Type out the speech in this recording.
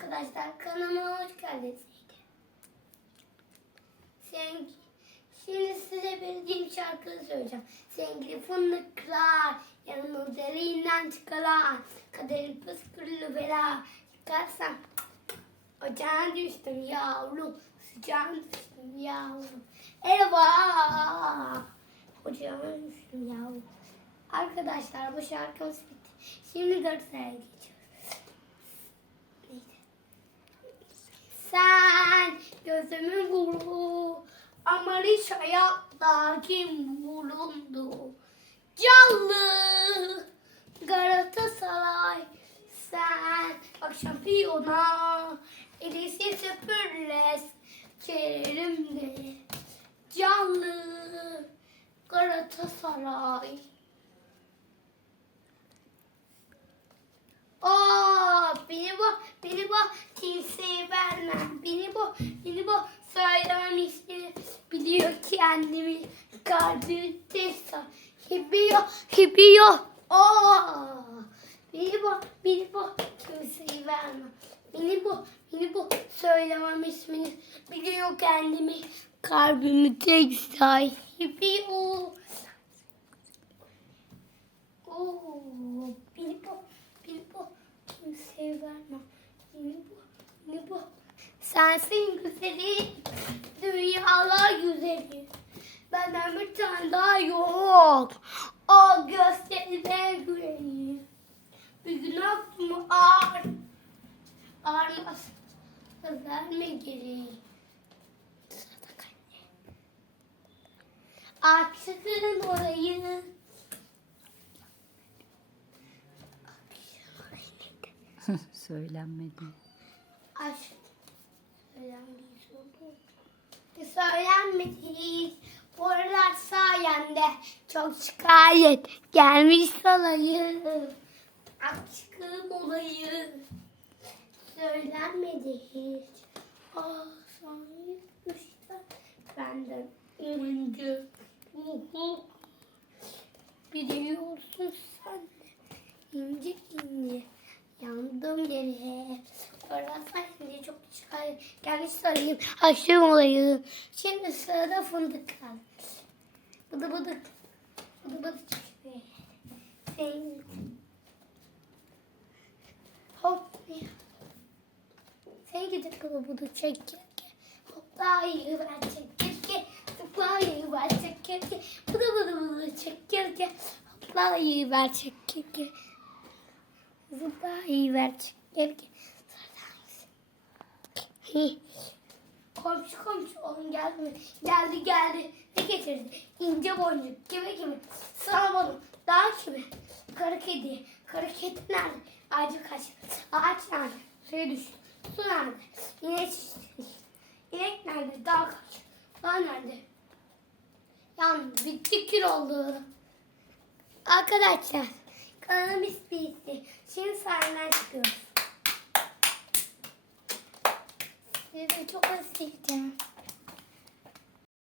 arkadaşlar kanalıma hoş geldiniz. Sen, şimdi size bildiğim şarkıyı söyleyeceğim. Sevgili fındıklar, yanımın deliğinden çıkaran, kaderin püskürlü bela, çıkarsam ocağına düştüm yavrum, sıcağına düştüm yavrum. Eyvah! Ocağına düştüm yavrum. Arkadaşlar bu şarkımız bitti. Şimdi Galatasaray'a geçiyoruz. Neydi? Sen gözümün nuru ama hiç hayatta kim bulundu? Canlı Galatasaray sen bak şampiyona elisi süpürles kerimde canlı Galatasaray Aa, beni bu, beni bu kimseye vermem. Beni bu, beni bu söylemem işte. Biliyor kendimi. Kalbim testa. Hibiyo, hibiyo. Aa, beni bu, beni bu kimseye vermem. Beni bu, beni bu söylemem ismini. Biliyor kendimi. Kalbimi tek sahibi o. Oo, Sensin güzeli, dünyalar güzeli. Benden bir tane daha yok. O gösteride güveni. Bir gün aklımı ağır, ağırmaz. Verme geri. Sadak anne. Aksın orayı. Söylenmedi. Aşk. Söylenmeyiz. Bu aralar sayende çok şikayet gelmiş salayım. Aşkım olayım. Söylenmedi hiç. Aa sanmışlar. Benden oyuncu. Uhu. Biliyorsun sen de ince ince yandım yere. Orası çok çıkar. Sarayım. Aşığım olayım. Şimdi sırada fındık kaldı. Bıdı bıdık. Bıdı bıdı çıkıyor. Sen... Hop. Sen gidip bıdı bıdı çekirge. Hoplayı ver çekirge. Zıplayı ver çekirge. Bıdı bıdı bıdı çekirge. Hoplayı ver çekirge. Zıplayı ver çekirge. Hi. Komşu komşu oğlum geldi mi? Geldi geldi. Ne getirdi? İnce boncuk. Kime? Sana balım. Dağ kime? Karı kedi. Karı kedi nerede? Ağacı kaç. Ağaç nerede? Suya düştü. Su nerede? İnek şişti. İnek nerede? Dağ kaç. Dağ nerede? Yandı. Bitti kül oldu. Arkadaşlar kanalımız bitti. Şimdi sahneden çıkıyoruz. Çok özleyeceğim.